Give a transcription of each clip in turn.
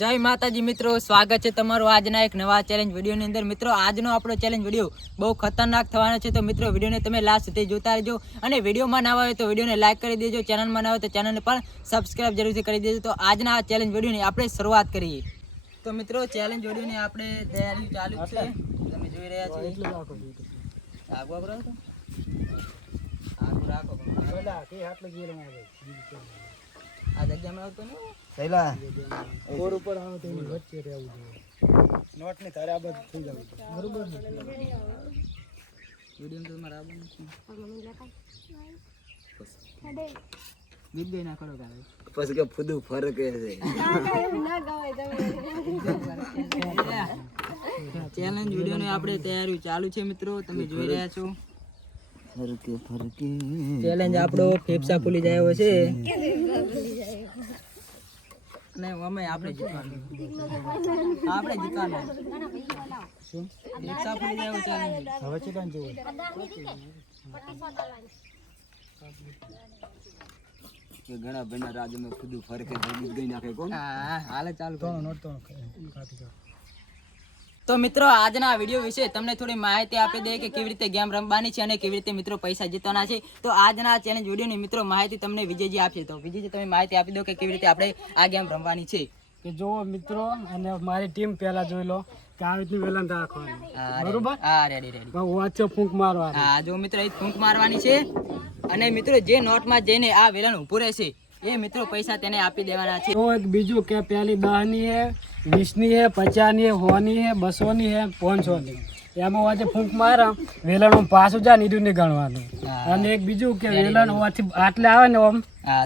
જય માતાજી મિત્રો, સ્વાગત છે તમારું આજના એક નવા ચેલેન્જ વિડીયોની અંદર। મિત્રો આજનો આપણો ચેલેન્જ વિડીયો બહુ ખતરનાક થવાનો છે, તો મિત્રો વિડીયોને તમે લાસ્ટ સુધી જોતા રહેજો। અને વિડીયોમાં ના આવે તો વિડીયોને લાઈક કરી દેજો, ચેનલમાં ના આવે તો ચેનલને પણ સબસ્ક્રાઇબ જરૂરથી કરી દેજો। તો આજના આ ચેલેન્જ વિડીયોની આપણે શરૂઆત કરીએ। તો મિત્રો ચેલેન્જ વિડીયોની આપણે તૈયારી ચાલુ છે, તમે જોઈ રહ્યા છો। આગળ રાખો તો આગળ રાખો પહેલા કે હાથ લગી રહ્યા છે આ જગ્યામાં આવતો નહીં પહેલા ઓર ઉપર આવો તો એની વચ્ચે રહેવું જોઈએ, નોટ ની તારે આ બધું થઈ જવું બરોબર ને। વિડિયો તો મારા આબુ નથી વિડિયો ના કરો ગાવે પછી કે ફુદુ ફરક છે ના ગાવાય તમે। ચેલેન્જ વિડિયો ને આપણે તૈયારી ચાલુ છે મિત્રો, તમે જોઈ રહ્યા છો। ફરકે ફરકે ચેલેન્જ આપણો ફેફસા ફૂલી જાય છે નહીં અમે આપણે જીતવાનું શું ફેફસા ફૂલી જાય ચેલેન્જ હવે છે કાં જોવું કે ઘણા બના રાજ્યમાં ખુદ ફરકે ગઈ નાખે કોણ હાલે ચાલુ કરો નોટ તો ખાતી તો મિત્રો આજના વિડીયો વિશે તમને થોડી માહિતી આપી દે કે કેવી રીતે ગેમ રમવાની છે અને કેવી રીતે મિત્રો પૈસા જીતવાના છે। તો આજના ચેલેન્જ વિડીયોની મિત્રો માહિતી તમને વિજયજી આપશે, તો વિજયજી તમે માહિતી આપી દો કે કેવી રીતે આપણે આ ગેમ રમવાની છે। કે જો મિત્રો અને મારી ટીમ પહેલા જોઈ લો કે આ રીતની વેલણ રાખવાની બરોબર। હા રેડી વચ્ચે ફૂંક મારવાની। હા જો મિત્રો એ ફૂંક મારવાની છે અને મિત્રો જે નોટમાં જઈને આ વેલણ ઊભું રહેશે એ મિત્રો પૈસા તેને આપી દેવાના છે। તો એક બીજું કે પેલી 10 ની હે, 20 ની હે, 50 ની હે, 100 ની હે, 200 ની હે, 500 ની એમાં વાજે ફૂંક મારા વેલણ પાછું જા નીડું ને ગણવાનું। અને એક બીજું કે વેલણ હોવાથી આટલે આવે ને ઓમ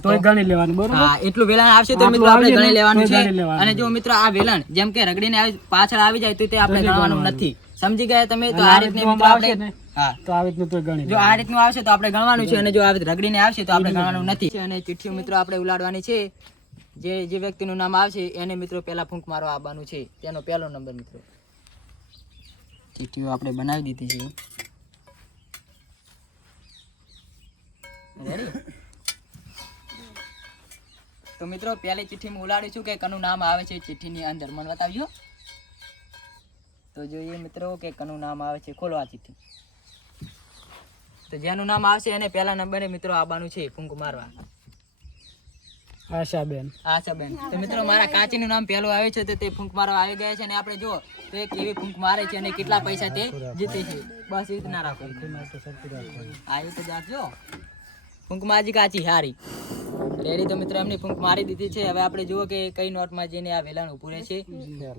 તોય ગણી લેવાનું બરોબર। હા એટલું વેલણ આવશે તો મિત્રો આપણે ગણી લેવાનું છે। અને જો મિત્રો આ વેલણ જેમ કે રગડીને પાછળ આવી જાય તો તે આપણે ગણવાનું નથી, સમજી ગયા તમે। તો આ રીતની મિત્રો આપણે હા તો આ રીતનું તો ગણી જો આ રીતનું આવશે તો આપણે ગણવાનું છે અને જો આ રગડીને આવશે તો આપણે ગણવાનું નથી। અને ચિઠ્ઠી મિત્રો આપણે ઉલાડવાની છે, જે વ્યક્તિનું નામ આવશે એને મિત્રો પહેલા ફૂંક મારવા આવવાનું છે, તેનો પહેલો નંબર મિત્રો। ચિઠ્ઠીઓ આપણે બનાવી દીધી છે રેડી। તો મિત્રો પહેલી ચિઠ્ઠીમાં ઉલાડીશું કે કનું નામ આવે છે ચિઠ્ઠીની અંદર, મને બતાવજો તો જોઈએ મિત્રો કે કનું નામ આવે છે। ખોલો આ ચિઠ્ઠી, તો જેનું નામ આવશે એને પહેલા નંબરે મિત્રો આવવાનું છે ફૂંક મારવા। આશાબેન તો મિત્રો મારા કાચીનું નામ પહેલું આવે છે તો તે ફૂંક મારવા આવી ગયા છે અને આપણે જો તો એ કેવી ફૂંક મારે છે અને કેટલા પૈસા તે જીતે છે, બસ એ ના રાખો આ રીતે રાખજો। ફૂંક માજી કાચી હારી રેડી। તો મિત્રો એમની ફૂંક મારી દીધી છે। હવે આપણે જુઓ કે કઈ નોટમાં જઈને આ વેલણ ઉભું રહે છે,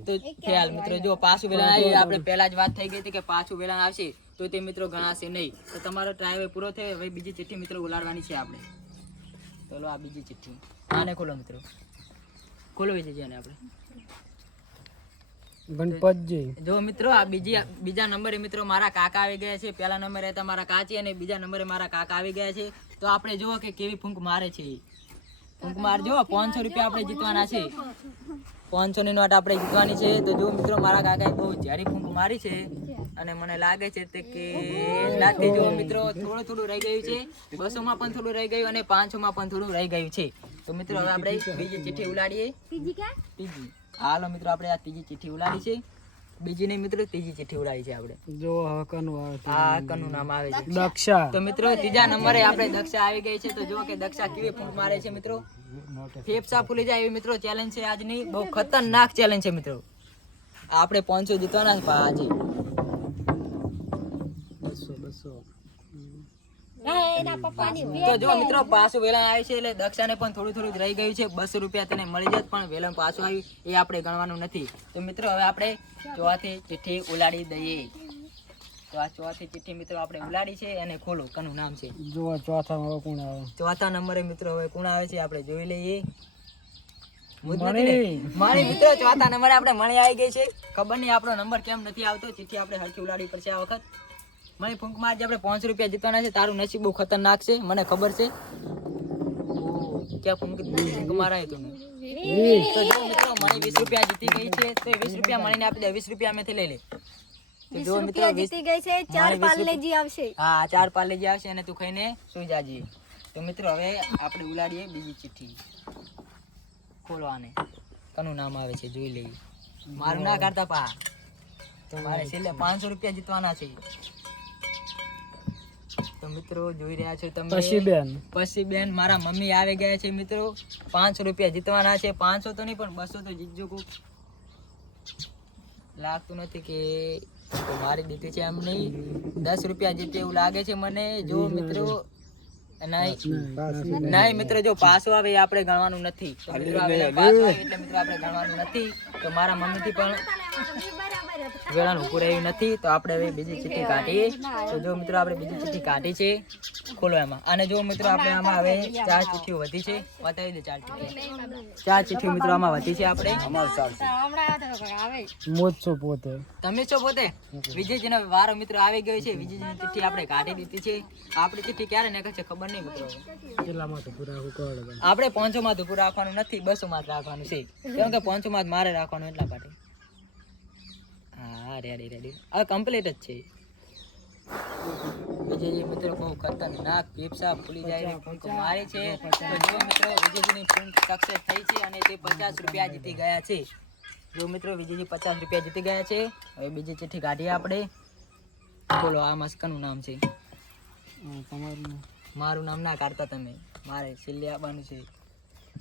તો ખ્યાલ મિત્રો જો પાછું વેલણ આવી, આપણે પહેલા જ વાત થઈ ગઈ હતી કે પાછું વેલણ આવશે તો તે મિત્રો ગણાશે નહીં। તો તમારો ટ્રાય હવે પૂરો થયો, હવે બીજી ચિઠ્ઠી મિત્રો ઉલાડવાની છે આપણે। ચલો આ બીજી ચિઠ્ઠી આને ખોલો મિત્રો, ખોલો વિજયજી આને આપણે ગણપતજી। જો મિત્રો આ બીજા નંબરે મિત્રો મારા કાકા આવી ગયા છે, પહેલા નંબરે હતા મારા કાચી અને બીજા નંબરે મારા કાકા આવી ગયા છે। તો આપણે જુઓ કે કેવી ફૂંક મારે છે, ફૂંક મારજો। 500 રૂપિયા આપણે જીતવાના છે, 500 ની નોટ આપણે જીતવાની છે। તો જો મિત્રો મારા કાકાએ બહુ ઝેરી ફૂંક મારી છે અને મને લાગે છે કે લાગતી જો મિત્રો થોડું રહી ગયું છે, 200 માં પણ થોડું રહી ગયું અને 500 માં પણ થોડું રહી ગયું છે। તો મિત્રો હવે આપણે બીજી ચિઠ્ઠી ઉલાડીએ, ત્રીજી હાલો મિત્રો આપણે આ ત્રીજી ચિઠ્ઠી ઉલાડી છે, બીજી નહીં મિત્રો ત્રીજી ચિઠ્ઠી ઉલાડી છે આપણે। જો હવે કનું આવે આ કનું નામ આવે છે દક્ષા। તો મિત્રો ત્રીજા નંબરે આપણે દક્ષા આવી ગઈ છે। તો જો કે દક્ષા કેવી ફૂંક મારે છે મિત્રો, ફેફસા ફૂલી જાય એવી મિત્રો ચેલેન્જ છે આજની, બહુ ખતરનાક ચેલેન્જ છે મિત્રો। આપણે 500 જીતવાના છે આજે 200 તો જો મિત્રો પાછું વેલણ આવી છે એટલે દક્ષાને પણ થોડું રહી ગયું છે, 200 રૂપિયા તેને મળી જાય પણ વેલણ પાછું આવ્યું એ આપણે ગણવાનું નથી। તો મિત્રો હવે આપણે ચોથી ચિઠ્ઠી ઉલાડી દઈએ। તો આ ચોથી ચિઠ્ઠી મિત્રો આપણે ઉલાડી છે અને ખોલો કનું નામ છે। જો ચોથામાં હવે કોણ આવે? ચોથા નંબરે મિત્રો હવે કોણ આવે છે આપણે જોઈ લઈએ। મારી મિત્રો ચોથા નંબરે આપણે મળી આવી ગઈ છે। ખબર નહીં આપણો નંબર કેમ નથી આવતો, ચિઠ્ઠી આપણે હરખી ઉલાડવી પડશે આ વખત। મને ફૂંક મારજે, આપણે 500 રૂપિયા જીતવાના છે। તારું નસીબ બહુ ખતરનાક છે મને ખબર છે। ક્યાં ફૂંક મારાય તું તો જો મિત્રો મને 20 રૂપિયા જીતી ગઈ છે, તો 20 રૂપિયા મળીને આપી દે, 20 રૂપિયા મેથી લઈ લે। તો જો મિત્રો જીતી ગઈ છે, 4 પાર્લેજી આવશે। હા 4 પાર્લેજી આવશે અને તું ખાઈને સુઈ જાજે। તો મિત્રો હવે આપણે ઉલાડીએ બીજી ચિઠ્ઠી, ખોલો આને। કનું નામ આવે છે જોઈ લઈએ. મારું ના કરતા પા તો મારે છેલ્લે 500 રૂપિયા જીતવાના છે. તો મિત્રો જોઈ રહ્યા છો તમે પછી બેન મારા મમ્મી આવી ગયા છે મિત્રો. 500 રૂપિયા જીતવાના છે. 500 તો નહીં પણ 200 તો જીતજો. કોક લાગતું નથી કે તો મારી દીધી છે એમ નહીં. 10 રૂપિયા જીતે એવું લાગે છે મને. જો મિત્રો નહીં મિત્રો જો પાછો આવે એ આપણે ગણવાનું નથી. તો મિત્રો પાછો આવે એટલે મિત્રો આપણે ગણવાનું નથી. તો મારા મમ્મીથી પણ વેળાનું ઉભું રહ્યું નથી. તો આપણે હવે બીજી ચિઠ્ઠી કાઢીએ. તો જો મિત્રો આપણે બીજી ચિઠ્ઠી કાઢી છે. ખોલો એમાં. અને જો મિત્રો આપણે આમાં હવે 4 ચિઠ્ઠીઓ વધી છે. બતાવી દે 4 ચિઠ્ઠીઓ મિત્રો આમાં વધી છે. આપણે તમે છો પોતે વિજયજીનો વારો મિત્રો આવી ગયો છે. વિજયજીની ચિઠ્ઠી આપણે કાઢી દીધી છે. આપણી ચિઠ્ઠી ક્યારે નીકળશે ખબર નહીં મિત્રો. આપણે 500 માં ધૂપું રાખવાનું નથી, 200 માં જ રાખવાનું છે. કેમ કે 500 માં જ મારે રાખવાનું એટલા માટે. હા રેડી હવે કમ્પ્લીટ જ છે. વિજયજી મિત્રો બહુ ખતરનાક પીપસા ફૂલી જાય ફૂંક મારી છે. તો જો મિત્રો વિજયજીની ફૂંક સક્સેસ થઈ છે અને તે 50 રૂપિયા જીતી ગયા છે. જો મિત્રો વિજયજી 50 રૂપિયા જીતી ગયા છે. હવે બીજી ચિઠ્ઠી કાઢીએ આપણે. બોલો આ મસ્કનું નામ છે. મારું નામ ના કાઢતા તમે. મારે છેલ્લે આવવાનું છે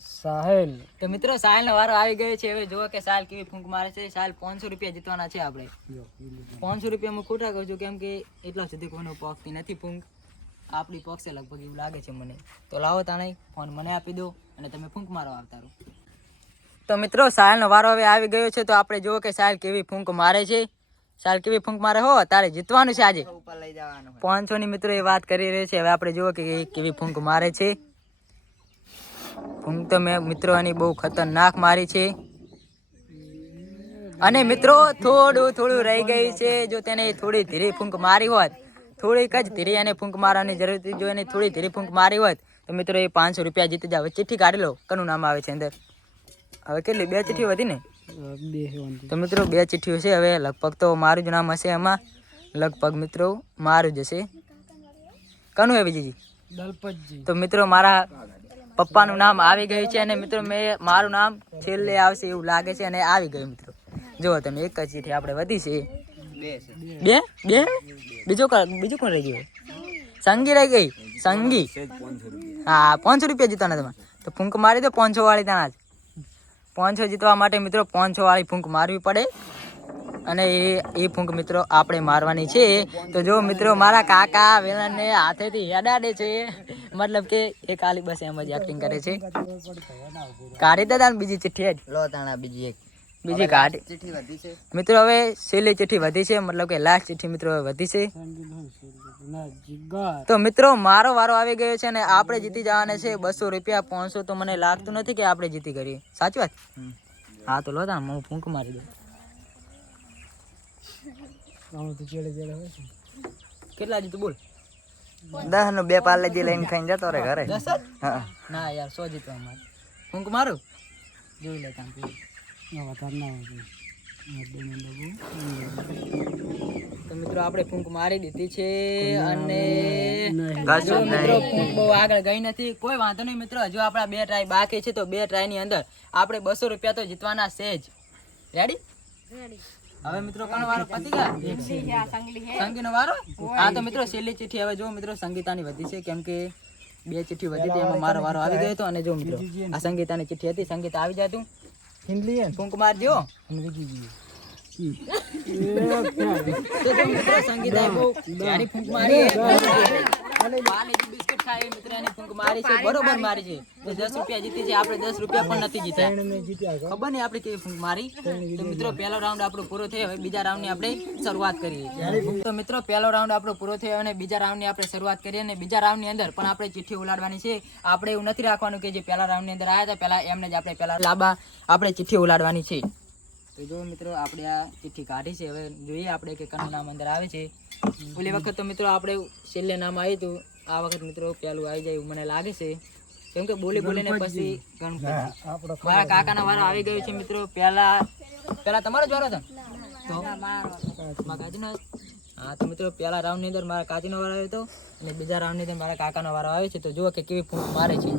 સાહેલ. તો મિત્રો સાહેલનો વારો આવી ગયો છે. હવે જુઓ કે સાહેલ કેવી ફૂંક મારે છે. સાહેલ 500 રૂપિયા જીતવાના છે આપણે. 500 રૂપિયા હું ખોટા કહું છું કેમ કે એટલા સુધી કોઈને પોકતી નથી ફૂંક. આપણી પોકશે લગભગ એવું લાગે છે મને. તો લાવો તાણે ફોન મને આપી દો અને તમે ફૂંક મારો આવતા રહો. તો મિત્રો સાહેલનો વારો હવે આવી ગયો છે. તો આપણે જુઓ કે સાહેલ કેવી ફૂંક મારે છે. સાહેલ કેવી ફૂંક મારે હો તારે જીતવાનું છે આજે. 500 ની મિત્રો એ વાત કરી રહી છે. હવે આપણે જુઓ કે કેવી ફૂંક મારે છે. ફૂંક તો મેં મિત્રો એની બહુ ખતરનાક મારી છે. અને મિત્રો થોડું રહી ગયું છે. જો તેને થોડી ધીરે ફૂંક મારી હોત, થોડીક જ ધીરે એને ફૂંક મારવાની જરૂર હતી. જો એને થોડી ધીરે ફૂંક મારી હોત તો મિત્રો એ 500 રૂપિયા જીતી જાવ. ચિઠ્ઠી કાઢી લો કનું નામ આવે છે અંદર. હવે કેટલી 2 ચિઠ્ઠીઓ હતી ને? તો મિત્રો 2 ચિઠ્ઠીઓ છે. હવે લગભગ તો મારું જ નામ હશે એમાં. લગભગ મિત્રો મારું જ હશે. કનું હે વિજયજી? દલપતજી. તો મિત્રો મારા પપ્પાનું નામ આવી ગયું છે અને મિત્રો મારું નામ છેલ્લે આવશે એવું લાગે છે અને આવી ગયું મિત્રો. જો તમે એક જ ચિઠ્ઠી આપણે વધી છે. બે બીજું કોણ રહી ગયું? સંગી રહી ગઈ. સંગી. હા 500 રૂપિયા જીતવાના તમે. તો ફૂંક મારી દો 500 વાળી ત્યાં જ. 500 જીતવા માટે મિત્રો 500 વાળી ફૂંક મારવી પડે અને એ ફૂંક મિત્રો આપણે મારવાની છે. તો જો મિત્રો મારા કાકા વેલણને હાથેથી હેડાડે છે. મતલબ કે એ કાલી બસ એમ જ એક્ટિંગ કરે છે. કાઢી દે બીજી ચિઠ્ઠી જ લો તાણા. બીજી કાઢી ચિઠ્ઠી વધી છે મિત્રો. હવે છેલ્લી ચિઠ્ઠી વધી છે. મતલબ કે લાસ્ટ ચિઠ્ઠી મિત્રો વધી છે. તો મિત્રો મારો વારો આવી ગયો છે અને આપણે જીતી જવાના છે 200 રૂપિયા. 500 તો મને લાગતું નથી કે આપણે જીતી કરીએ. સાચી વાત? હા તો લો તા હું ફૂંક મારી દઉં. કેટલા જીતું બોલ? 10 નો 2 પાર્લેજી લઈને ખાઈને જતો રે ઘરે. 10? ના યાર 100 જીતવા મારે. ફૂંક મારું જોઈ લે કામ. તો મિત્રો આપણે ફૂંક મારી દીધી છે અને મિત્રો ફૂંક બહુ આગળ ગઈ નથી. કોઈ વાંધો નહીં મિત્રો. હજુ આપણા 2 ટ્રાય બાકી છે. તો 2 ટ્રાય ની અંદર આપણે 200 રૂપિયા તો જીતવાના છે જ. રેડી? હવે મિત્રો કોનો વારો પતી ગયા? સંગીનો વારો. હા તો મિત્રો છેલ્લી ચિઠ્ઠી હવે જો મિત્રો સંગીતાની વધી છે કેમ કે 2 ચિઠ્ઠી વધી હતી એમાં મારો વારો આવી ગયો હતો. અને જો મિત્રો આ સંગીતાની ચિઠ્ઠી હતી. સંગીતા આવી જાય તું ફૂંક મારજો. તો જો મિત્રો સંગીતાએ બહુ જાડી ફૂંક મારી. પાલેજી બિસ્કિટ ખાઈ મિત્રો એની ફૂંક મારી છે. બરોબર મારી છે. તો 10 રૂપિયા જીતી છે. આપણે 10 રૂપિયા પણ નથી જીત્યા. ખબર નહીં આપણે કેવી ફૂંક મારી. તો મિત્રો પહેલો રાઉન્ડ આપણો પૂરો થયો. હવે બીજા રાઉન્ડની આપણે શરૂઆત કરીએ. તો મિત્રો પહેલો રાઉન્ડ આપણો પૂરો થયો અને બીજા રાઉન્ડની આપણે શરૂઆત કરીએ. અને બીજા રાઉન્ડની અંદર પણ આપણે ચિઠ્ઠી ઉલાડવાની છે. આપણે એવું નથી રાખવાનું કે જે પહેલા રાઉન્ડની અંદર આવ્યા હતા પહેલા એમને જ આપણે પહેલા લાંબા આપણે ચિઠ્ઠી ઉલાડવાની છે. તો જો મિત્રો આપણે આ ચિઠ્ઠી કાઢી છે. હવે જોઈએ આપણે કે કનું નામ અંદર આવે છે. ઓલી વખત તો મિત્રો આપણે છેલ્લે નામ આવ્યું હતું. આ વખત મિત્રો પહેલું આવી જાય એવું મને લાગે છે કેમ કે બોલીને પછી ગણપતિ મારા કાકાનો વારો આવી ગયો છે મિત્રો. પહેલા તમારો જ વારો હતો તો મારા કાજીનો. હા તો મિત્રો પહેલા રાઉન્ડની અંદર મારા કાજીનો વારો આવ્યો હતો અને બીજા રાઉન્ડની અંદર મારા કાકાનો વારો આવ્યો છે. તો જુઓ કે કેવી ફૂંક મારે છે.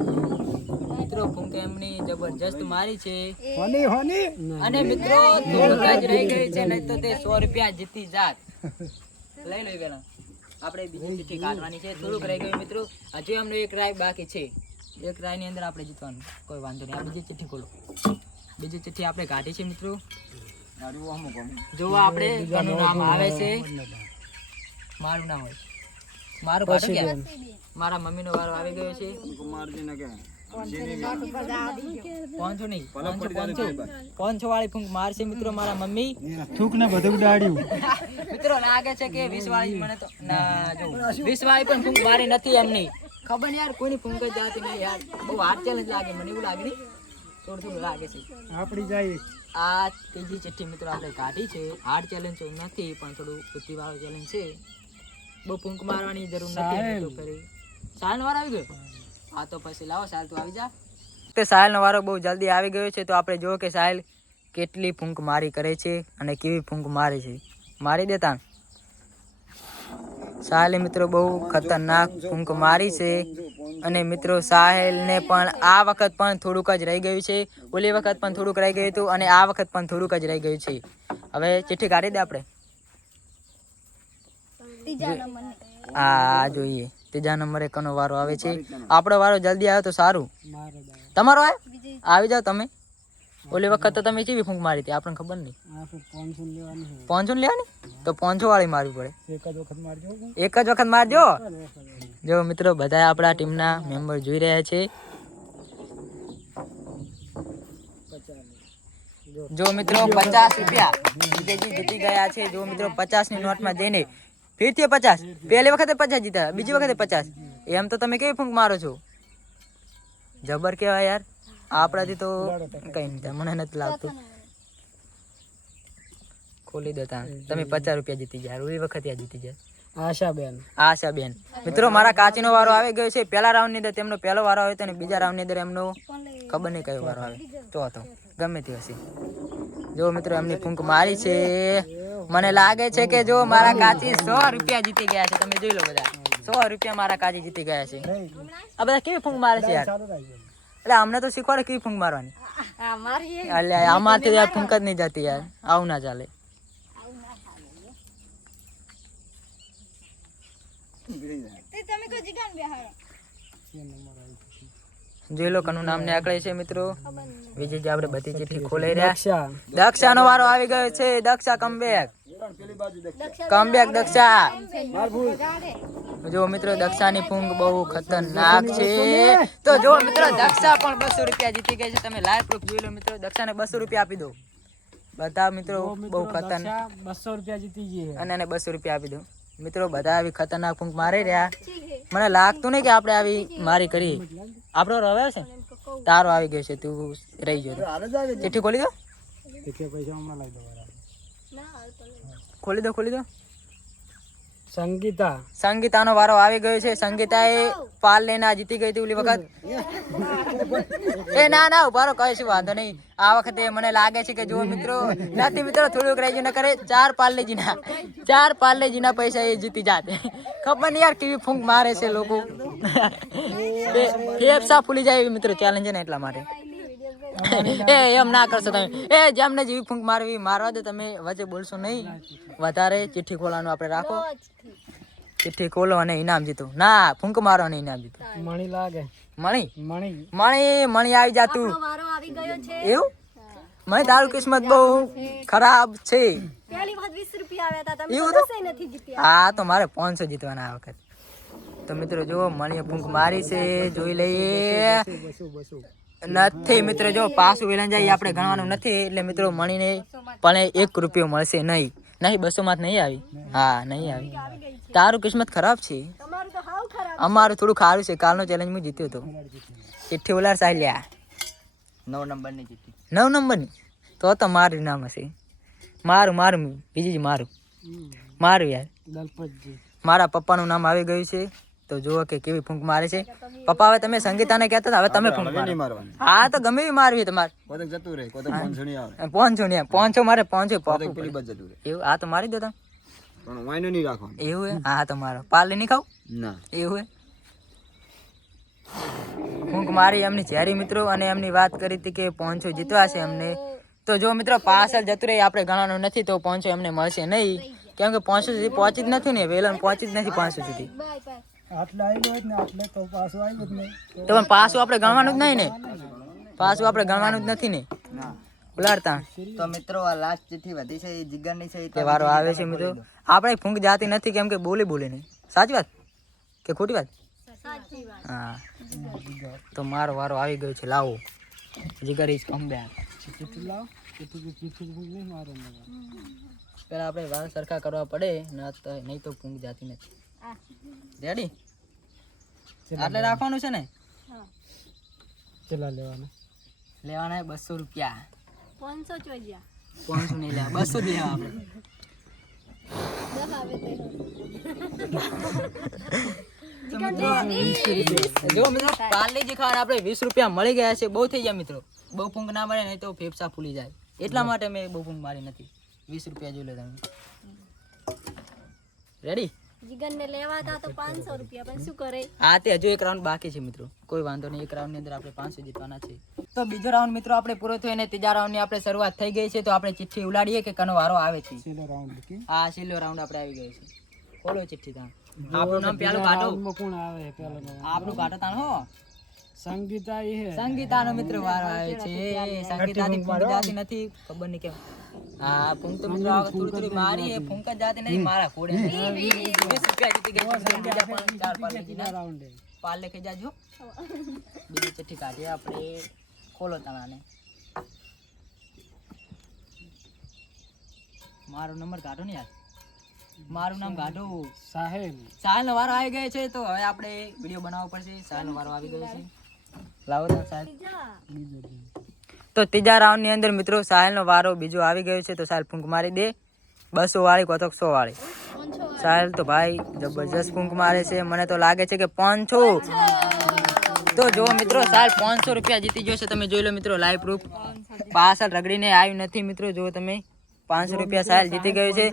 મિત્રો ફૂંક એમની જબરજસ્ત મારી છે હોની અને મિત્રો થોડુંક જ રહી ગયું છે, નહીં તો તે 100 રૂપિયા જીતી જાત. લઈ લો પેલા આપણે બીજી ચિઠ્ઠી કાઢવાની છે. થોડુંક રહી ગયું મિત્રો, હજુ એમનો એક રાય બાકી છે. એક રાય ની અંદર આપણે જીતવાનું, કોઈ વાંધો નહીં. આ બીજી ચિઠ્ઠી ખોલો. બીજી ચિઠ્ઠી આપણે કાઢી છે મિત્રો. જો આપણે કોનું નામ આવે છે, મારું નામ હોય, મારું પાછું ક્યાં? મારા મમ્મીનો વારો આવી ગયો છે. 500 નહીં, 500 વાળી ફૂંક મારશે મિત્રો મારા મમ્મી. થૂક ને બધું ઉડાડ્યું. મિત્રો લાગે છે કે 20 વાળી મને તો ના જો 20 વાળી પણ ફૂંક મારી નથી એમની. ખબર નહીં યાર, કોઈની ફૂંક જ જાતી નહીં યાર. બહુ હાર્ડ ચેલેન્જ લાગે મને, એવું લાગે નહીં, થોડું લાગે છે. આપડી જાય આ ત્રીજી ચિઠ્ઠી મિત્રો આપણે કાઢી છે. હાર્ડ ચેલેન્જ નથી પણ થોડું બુદ્ધિ વાળો ચેલેન્જ છે. બહુ ફૂંક મારવાની જરૂર નથી. તો ફરી સાલ નો વારો આવી ગયો. હા તો પછી લાવો સાલ, તું આવી જા. તે સાહેલ નો વારો બહુ જલ્દી આવી ગયો છે. તો આપણે જો કે સાહેલ કેટલી ફૂંક મારી કરે છે અને કેવી ફૂંક મારે છે. મારી દેતા સાહેલે મિત્રો બહુ ખતરનાક ફૂંક મારી છે. અને મિત્રો સાહેલને પણ આ વખત પણ થોડુંક જ રહી ગયું છે. ઓલી વખત પણ થોડુંક રહી ગયું હતું અને આ વખત પણ થોડુંક જ રહી ગયું છે. હવે ચિઠ્ઠી કાઢી દે આપણે. આ જોઈએ ત્રીજા નંબરે કનો વારો આવે છે. આપણો વારો જલ્દી આવ્યો તો સારું. તમારો આવી જાવ તમે. ઓલી વખત તો તમે કેવી ફૂંક મારી હતી આપણને ખબર નહીં. 500 લેવાની તો 500 વાળી મારવી પડે. એક જ વખત મારજો. જો મિત્રો બધા આપણા ટીમના મેમ્બર જોઈ રહ્યા છે. જો મિત્રો 50 રૂપિયા વિજયજી જીતી ગયા છે. જો મિત્રો 50 ની નોટમાં જઈને ફરીથી 50. પહેલી વખતે 50 જીત્યા, બીજી વખતે 50. એમ તો તમે કેવી ફૂંક મારો છો, જબર કેવાય યાર. આપણાથી તો કઈ નહીં થાય, મને નથી લાગતું. ખોલી દેતા તમે 50 રૂપિયા જીતી ગયા. ઓલી વખતે જીતી ગયા. આશાબેન મિત્રો મારા કાચીનો વારો આવી ગયો છે. પહેલા રાઉન્ડ ની અંદર તેમનો પહેલો વારો આવ્યો હતો અને બીજા રાઉન્ડ ની અંદર એમનો ખબર નહીં કયો વારો આવે, ચોથો ગમે તે હશે. જો મિત્રો એમની ફૂંક મારી છે. મને લાગે છે કે જો મારા કાચી 100 રૂપિયા જીતી ગયા છે. તમે જોઈ લો બધા, 100 રૂપિયા મારા કાચી જીતી ગયા છે. આ બધા કેવી ફૂંક મારે છે યાર. એટલે અમને તો શીખવાડે કેવી ફૂંક મારવાની. એટલે આમાંથી યાર ફૂંક જ નહીં જતી યાર. આવું ના ચાલે. જોઈ લો કનું નામ ને આકળે છે મિત્રો. વિજયજી આપણે બધી ચિઠ્ઠી ખોલાઈ રહ્યા. દક્ષા નો વારો આવી ગયો છે. દક્ષા કમબેક દક્ષા. જો મિત્રો દક્ષાની ફૂંક બહુ ખતરનાક છે. તો જો મિત્રો દક્ષા પણ 200 રૂપિયા જીતી ગઈ છે. તમે લાઈવ પ્રૂફ જોઈ લો મિત્રો. દક્ષાને 200 રૂપિયા આપી દો. બધા મિત્રો બહુ ખતરનાક 200 રૂપિયા જીતી ગઈ અને એને 200 રૂપિયા આપી દો. મિત્રો બધા આવી ખતરનાક ફૂંક મારી રહ્યા. મને લાગતું નહીં કે આપણે આવી મારી કરી. આપણો રવે છે, તારો આવી ગયો છે. તું રહી ગયો. ચિઠ્ઠી ખોલી દો. ખોલી દો. સંગીતાનો વારો આવી ગયો છે. સંગીતાએ પાલ લઈને જીતી ગઈ હતી ઓલી વખત. એ ના ઉભારો કહીશું, વાંધો નહીં. આ વખતે મને લાગે છે કે જો મિત્રો નથી મિત્રો થોડુંક રહી ગયું, ન કરે 4 પાર્લેજીના પૈસા એ જીતી જાત. ખબર નહીં યાર કેવી ફૂંક મારે છે લોકો. ફેફસા ફૂલી જાય એવી મિત્રો ચેલેન્જ છે ને એટલા માટે. એ એમ ના કરશો તમે. એ જેમને જેવી ફૂંક મારવી મારવા દે. તમે વચ્ચે બોલશો નહીં વધારે. ચિઠ્ઠી ખોલવાનું આપણે રાખો. ચિઠ્ઠી ખોલો અને ઇનામ જીતો. ના ફૂંક મારો અને ઇનામ જીતો. મણી લાગે. મણી આવી જાતું એવું. મને તારું કિસ્મત બહુ ખરાબ છે. હા તો મારે 500 જીતવાના આ વખત. તો મિત્રો જો મણીએ ફૂંક મારી છે, જોઈ લઈએ. નથી મિત્રો, જો પાછું વેલણ જાય આપણે ગણવાનું નથી. એટલે મિત્રો મણીને પણ 1 રૂપિયો મળશે નહીં. 200 માં નહીં આવી. હા નહીં આવી. તારું કિસ્મત ખરાબ છે. અમારું થોડું ખારું છે. કાલનો ચેલેન્જ હું જીત્યો હતો. ચિઠ્ઠી ઓલાર સાહેલ્યા 9 નંબરની ચિઠ્ઠી. 9 નંબરની તો મારું નામ હશે. મારું બીજી મારું યાર. મારા પપ્પાનું નામ આવી ગયું છે. તો જુઓ કે કેવી ફૂંક મારે છે. પપ્પા હવે તમે સંગીતાને કહેતા હતા, હવે તમે ફૂંક મારો. હા તો ગમે એવી મારવી તમારે. 500 મારે 500 એવું. હા તો મારી દો તમે. એવું હે? હા તો મારો પાલે નહીં ખાવ ના એવું હે. ફૂંક મારી એમની ઝેરી મિત્રો અને એમની વાત કરી હતી કે 500 જીતવા છે એમને. તો જો મિત્રો પાછળ જતું રહી આપણે ગણવાનું નથી તો 500 એમને મળશે નહીં, કેમ કે 500 સુધી પહોંચી જ નથી ને, વેલણ પહોંચી જ નથી 500 સુધી. આટલે આવ્યો હોય ને આટલે તો પાછું આવ્યું જ નહીં. તો પણ પાછું આપણે ગણવાનું જ નહીં ને, પાછું આપણે ગણવાનું જ નથી ને ઉલાડતા. તો મિત્રો આ લાસ્ટ ચિઠ્ઠી વધી છે એ જીગરની છે તે વારો આવે છે મિત્રો. આપણે ફૂંક જાતી નથી કેમ કે બોલી નહીં. સાચી વાત કે ખોટી વાત? હા, તો મારો વારો આવી ગયો છે. લાવો જીગર ઇઝ કમ બેક. ચીઠી લાવ, ચીઠી નહીં મારો. પેલા આપણે વાળ સરખા કરવા પડે, નહીં તો ફૂંક જાતી નથી. રેડી? આટલે રાખવાનું છે ને? ચલા લેવાના લેવાના 200 રૂપિયા. 500 ચોજ્યા 500 નહીં લેવા, 200 જ લેવા આપણે. 10 આવે તો જો મિત્રો પાર્લેજી ખાવાના આપણે 20 રૂપિયા મળી ગયા છે. બહુ થઈ ગયા મિત્રો, બહુ ફૂંક ના મળે નહીં તો ફેફસા ફૂલી જાય, એટલા માટે મેં બહુ ફૂંક મારી નથી. 20 રૂપિયા જોઈ લો તમે. રેડી? જીગરને લેવા હતા તો 500 રૂપિયા, પણ શું કરે? હા, તે હજુ એક રાઉન્ડ બાકી છે મિત્રો. કોઈ વાંધો નહીં, એક રાઉન્ડ ની અંદર આપણે 500 જીતવાના છે. તો બીજો રાઉન્ડ મિત્રો આપણે પૂરો થયો અને ત્રીજા રાઉન્ડ ની આપણે શરૂઆત થઈ ગઈ છે. તો આપણે ચિઠ્ઠી ઉલાડીએ કે કનો વારો આવે છે. છેલ્લો રાઉન્ડ કે હા, છેલ્લો રાઉન્ડ આપણે આવી ગયો છે. ખોલો ચિઠ્ઠી તાણ. આપણું નામ પેલું કાઢો. કોણ આવે પેલો? આપણું કાઢો તાણ હો. સંગીતા એ હે. સંગીતાનો મિત્ર વારો આવે છે. સંગીતાથી ફૂંક જાતી નથી, ખબર નહીં કેમ. હા, ફૂંક તો મિત્રો થોડી થોડી મારી એ ફૂંક જ જાતી નથી. મારા કોડે 20 રૂપિયા જીતી ગઈ છે. બીજા પણ 4 પાર્લે જીના રાઉન્ડ હે. પાર્લે ખાઈ જાજો. બીજી ચિઠ્ઠી કાઢીએ આપણે. ખોલો તણાને. મારો નંબર કાઢો ને યાર, મારું નામ કાઢો. સાહેલ. સાહેલનો વારો આવી ગયો છે. તો હવે આપણે વિડીયો બનાવવો પડશે. સાહેલનો વારો આવી ગયો છે. લાવો તો સાહેલ. તો ત્રીજા રાઉન્ડ ની અંદર મિત્રો સાહેલનો વારો બીજો આવી ગયો છે. તો સાહેલ ફૂંક મારી દે. 200 વાળી કોતો 100 વાળી. સાહેલ તો ભાઈ જબરજસ્ત ફૂંક મારે છે. મને તો લાગે છે કે 500. તો જો મિત્રો સાહેલ 500 રૂપિયા જીતી ગયો છે. તમે જોઈ લો મિત્રો લાઈવ પ્રૂફ. પાછળ રગડીને આવ્યું નથી મિત્રો. જો તમે 500 રૂપિયા સાહેલ જીતી ગયો છે.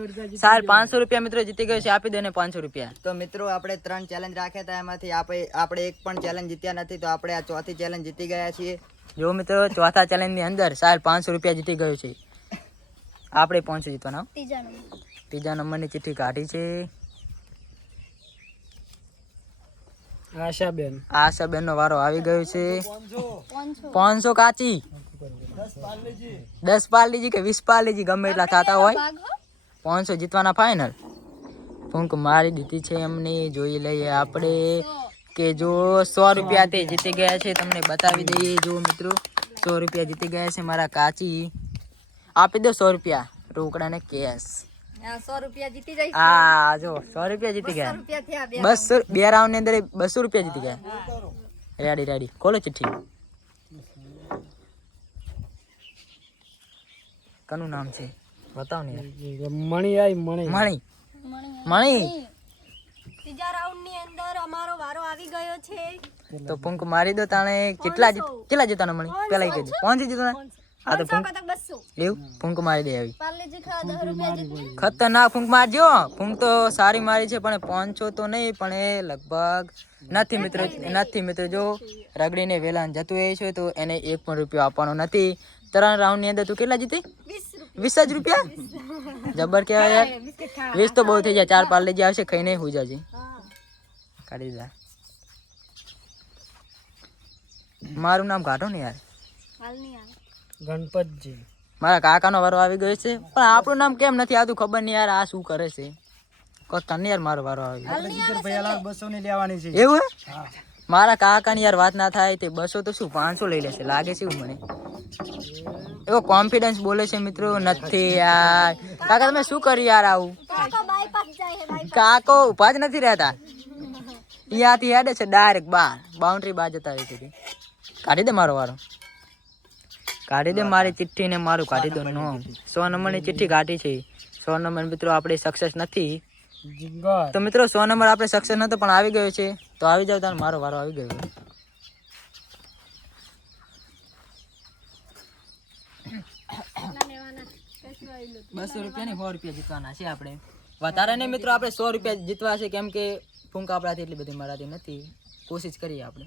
સાહેલ 500 રૂપિયા મિત્રો જીતી ગયો છે. આપી દો ને 500 રૂપિયા. તો મિત્રો આપણે 3 ચેલેન્જ રાખ્યા હતા, એમાંથી આપણે એક પણ ચેલેન્જ જીત્યા નથી. તો આપણે આ ચોથી ચેલેન્જ જીતી ગયા છીએ. જો મિત્રો ચોથા ચેલેન્જ ની અંદર સાહેલ 500 રૂપિયા જીતી ગયો છે. આપણે 500 જીતવાના. ત્રીજા નંબરની ચિઠ્ઠી કાઢી છે. આશાબેન. આશાબેન નો વારો આવી ગયો છે. 500 કાચી, 10 પાર લીજી કે 20 પાર લીજી, ગમે એટલા થતા હોય. 500 જીતવાના ફાઇનલ. ફૂંક મારી દીધી છે એમની. જોઈ લઈએ આપણે કે જો 100 રૂપિયા તે જીતી ગયા છે. તમને બતાવી દઈએ. જો મિત્રો 100 રૂપિયા જીતી ગયા છે મારા કાચી. આપી દો 100 રૂપિયા રોકડા ને કેશ. 100 રૂપિયા જીતી જાય. હા, જો 100 રૂપિયા જીતી ગયા. 100 રૂપિયા થયા. 200 બે રાઉન્ડ ની અંદર 200 રૂપિયા જીતી ગયા. રેડી રેડી, ખોલો ચિઠ્ઠી. કનું નામ છે બતાવ ને યાર. મણી આવી મણી. મણી મણી. ત્રીજા રાઉન્ડ ની અંદર અમારો વારો આવી ગયો છે. તો ફૂંક મારી દો તાણે. કેટલા જીતવાના મણી પેલા કહી દે. 500 જીતવાના. આ તો ફૂંક 200 એવું ફૂંક મારી દે આવી. પાર્લેજી ખાવા 10 રૂપિયા જીતી. ખતરનાક ફૂંક મારજો. ફૂંક તો સારી મારી છે પણ 500 તો નહીં, પણ એ લગભગ નથી મિત્રો. જો રગડીને વેલાન જતું એ છે તો એને 1 પણ રૂપિયો આપવાનો નથી. 3 રાઉન્ડ ની અંદર તું કેટલા જીતી? 20 જ રૂપિયા. જબર કહેવાય યાર. 20 તો બહુ થઈ જાય. 4 પાર્લેજી આવશે, ખાઈને હું જાજી કાઢી દે. મારું નામ કાઢો ને યાર. હાલ નહીં આવે. ગણપતજી. મારા કાકાનો વારો આવી ગયો છે, પણ આપણું નામ કેમ નથી આવતું ખબર નહીં યાર. આ શું કરે છે? તને યાર મારો વારો આવી ગયો. 200 ની લેવાની છે. એવું હે? મારા કાકાની યાર વાત ના થાય. તે 200 તો શું 500 લઈ લેશે લાગે છે એવું મને. એવો કોન્ફિડન્સ બોલે છે મિત્રો. નથી યાર. કાકા તમે શું કર્યું યાર આવું? કાકા બાયપાસ જાય છે. બાયપાસ. કાકો ઉભા જ નથી રહેતા. અહીંયાથી હેડે છે ડાયરેક્ટ બાઉન્ડ્રી બાર જતા રહે છે. કાઢી દે મારો વારો. કાઢી દે મારી ચિઠ્ઠી ને મારું કાઢી દો. 100 નંબરની ચિઠ્ઠી કાઢી છે. 100 નંબર મિત્રો આપણે સક્સેસ નથી. જીગર. તો મિત્રો 100 નંબર આપણે સક્સેસ નતો પણ આવી ગયો છે. તો આવી જાવ તાર. મારો વારો આવી ગયો. 200 રૂપિયા ને 100 રૂપિયા જીતવાના છે આપણે. વધારે નહીં મિત્રો, આપણે 100 રૂપિયા જીતવા છે. કેમ કે ફૂંક આપણાથી એટલી બધી મરાતી નથી. કોશિશ કરીએ આપણે.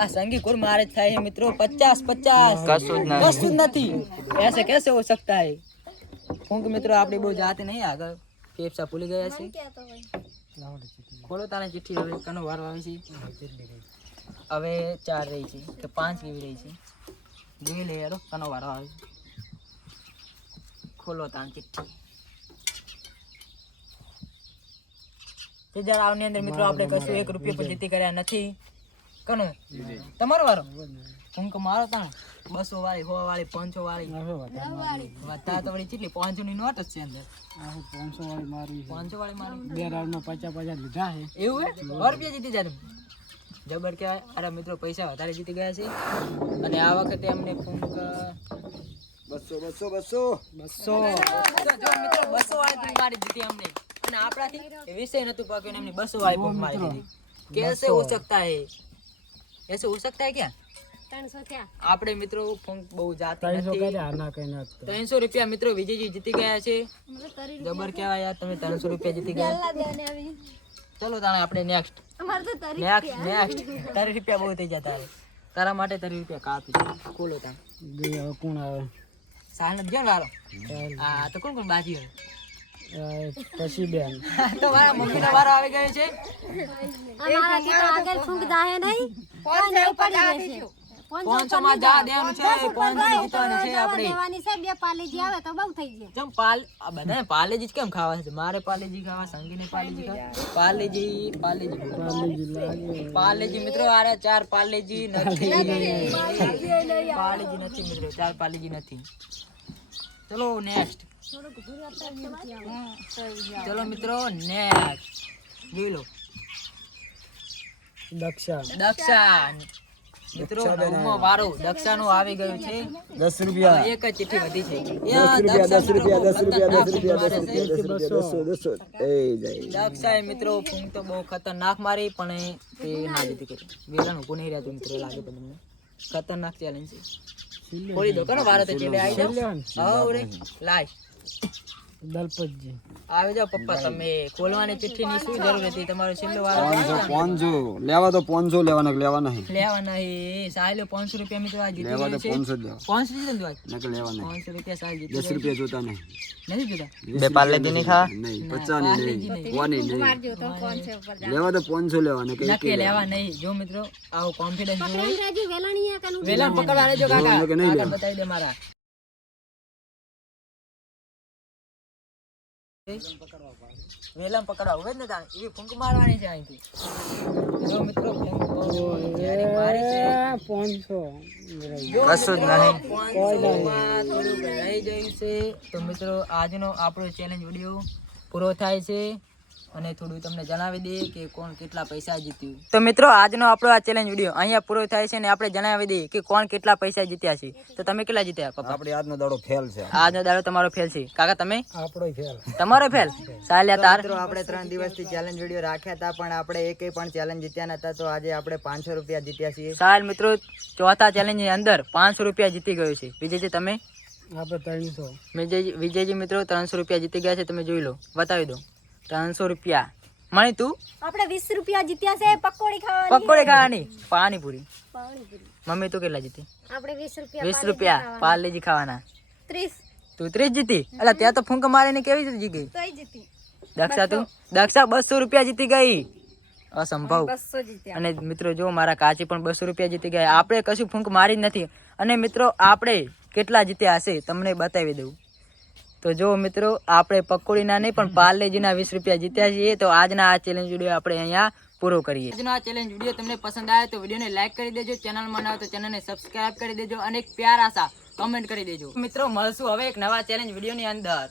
આ સંગી કોણ મારે જ થાય છે મિત્રો 50-50 કશું જ નથી ऐसे कैसे हो सकता है ફૂંક મિત્રો આપણી બહુ જાતે નહીં આગળ ફેફસા ફૂલી ગયા છે ખોલો તાને ચિઠ્ઠી હવે કનો વાર આવે છે હવે 4 રહી છે તો 5 કેવી રહી છે જોઈ લે યાર કનો વાર આવે છે ખોલો તાન ચિઠ્ઠી ત્રીજા રાઉન્ડની અંદર મિત્રો આપણે કશું 1 રૂપિયો પણ જીતી કર્યા નથી કનો તમારો વારો ફૂંક મારો તાણ 200 વાળી 100 વાળી 500 વાળી વત્તા તો વળી કેટલી 500 ની નોટ જ છે અંદર 500 વાળી મારી 500 વાળી મારી બે રાઉન્ડમાં 50 લીધા છે એવું હે 100 રૂપિયા જીતી જાય જબર કહેવાય અરે મિત્રો પૈસા વધારે જીતી ગયા છે અને આ વખતે અમને ફૂંક 200 જો મિત્રો 200 વાળી ફૂંક મારી જીતી અમને અને આપણાથી વિષય નતું પાક્યું ને એમની 200 વાળી ફૂંક મારી દીધી कैसे हो सकता है ऐसे हो सकता है क्या 300 થયા આપણે મિત્રો ફૂંક બહુ જાતી 300 નથી કર્યા આના કઈ નથી 300 રૂપિયા મિત્રો વિજયજી જીતી ગયા છે મને તરી જબર કહેવાય યાર તમે 300 રૂપિયા જીતી ગયા લા દેને આવી ચલો તાણે આપણે નેક્સ્ટ અમાર તો તરી નેક્સ્ટ 30 રૂપિયા બહુ થઈ જતા તારા માટે 30 રૂપિયા કાપી ખોલો તાણ હવે કોણ આવે સાલ જણ વાળો હા તો કોણ કોણ બાજી હવે પછી બેન તો મારા મમ્મીનો વારો આવી ગયો છે અમારા થી તો આગળ ફૂંક દાહે નહીં કોઈ નહીં પડી રહેશે 500 માં જા દેવાનું છે 500 જીતવાનું છે આપણે દેવાની છે બે પાલીજી આવે તો બહુ થઈ જાય ચમ પાલ આ બધાને પાલેજી જ કેમ ખાવા છે મારે પાલેજી ખાવા સંગીને પાલેજી ખાવા પાલેજી મિત્રો આરે 4 પાલેજી નથી પાલેજી નથી મિત્રો 4 પાલેજી નથી ચલો નેક્સ્ટ ચલો મિત્રો નેક્સ્ટ જોઈ લો દક્ષા મિત્રો નવમો વારો દક્ષાનો આવી ગયો છે 10 રૂપિયા એક જ ચિઠ્ઠી વધી છે 10 દક્ષાએ મિત્રો ફૂંક તો બહુ ખતરનાક મારી પણ તે ના જીતી કરી વેલાનું ઊભું નહીં રહેતું મિત્રો લાગે તમને ખતરનાક ચેલેન્જ છે થોડી દો કનો વારો તો ચેલે આવી જાઓ હા રે લાય દલપતજી આવી જાઓ પપ્પા તમે ખોલવાની ચિઠ્ઠીની શું જરૂર હતી તમારો છેલ્લો વારો 500 લેવા તો 500 લેવાના લેવા નહીં લેવા નહીં સાહેલો 500 રૂપિયા મિત્રો આ જીતી લેવા તો ગયો છે 500 લેવા 500 જીતી દો નકર લેવા નહીં 500 રૂપિયા સાહેલ જીતી 10 રૂપિયા જોતા નહીં નથી જોતા બે પાર્લેજી નહીં ખા નહીં 50 ની પાર્લેજી નહીં નહીં. કોની નહીં મારજો તો 500 ઉપર લેવા તો 500 લેવાના કઈ નક્કી લેવા નહીં જો મિત્રો આવો કોન્ફિડન્સ જોઈ રાજી વેલાણીયા કનું વેલા પકડવા લેજો કાકા કે નહીં આગળ લેવા. બતાવી દે મારા વેલમ પકડવા હોય ને તાણ એવી ફૂંક મારવાની છે અહીંથી જો મિત્રો ફૂંક બહુ જ્યારે મારી છે 500 જો કશું જ નહીં 500 માં થોડુંક રહી ગયું છે તો મિત્રો આજનો આપણો ચેલેન્જ વિડીયો પૂરો થાય છે અને થોડું તમને જણાવી દઈએ કે કોણ કેટલા પૈસા જીત્યું તો મિત્રો આજનો આપણો આ ચેલેન્જ વિડીયો અહીંયા પૂરો થાય છે અને આપણે જણાવી દઈએ કે કોણ કેટલા પૈસા જીત્યા છે તો તમે કેટલા જીત્યા પપ્પા આપણે આજનો દાડો ફેલ છે આજનો દાડો તમારો ફેલ છે કાકા તમે આપણો ફેલ તમારો ફેલ સાલ્યા તાર મિત્રો આપણે 3 દિવસથી ચેલેન્જ વિડીયો રાખ્યા હતા પણ આપણે એકેય પણ ચેલેન્જ જીત્યા નતા તો આજે આપણે 500 રૂપિયા જીત્યા છીએ સાલ મિત્રો ચોથા ચેલેન્જ ની અંદર 500 રૂપિયા જીતી ગયો છે વિજયજી તમે આપણે 300 વિજયજી મિત્રો 300 રૂપિયા જીતી ગયા છે તમે જોઈ લો બતાવી દો 300 રૂપિયા મણી તું આપણે 20 રૂપિયા જીત્યા છે પકોડી ખાવાની પકોડી ખાવાની પાણીપુરી પાણીપુરી મમ્મી તું કેટલા જીતી આપણે 20 20 રૂપિયા રૂપિયા પાર્લેજી ખાવાના 30 તું 30 જીતી અલા ત્યાં તો ફૂંક મારીને કેવી રીતે જીતી ગઈ તોય જીતી દક્ષા તું દક્ષા 200 રૂપિયા જીતી ગઈ અસંભવ 200 જીત્યા અને મિત્રો જો મારા કાચી પણ 200 રૂપિયા જીતી ગયા આપણે કશું ફૂંક મારી જ નથી અને મિત્રો આપણે કેટલા જીત્યા હશે તમને બતાવી દઉં તો જો મિત્રો આપણે પકોડીના નહીં પણ પાર્લેજીના 20 રૂપિયા જીત્યા છીએ તો આજના આ ચેલેન્જ વિડીયો આપણે અહીંયા પૂરો કરીએ આજનો આ ચેલેન્જ વિડીયો તમને પસંદ આવે તો વિડીયોને લાઈક કરી દેજો ચેનલમાં ન હોય તો ચેનલને સબસ્ક્રાઇબ કરી દેજો અને એક પ્યારા સા કમેન્ટ કરી દેજો મિત્રો મળશું હવે એક નવા ચેલેન્જ વિડીયોની અંદર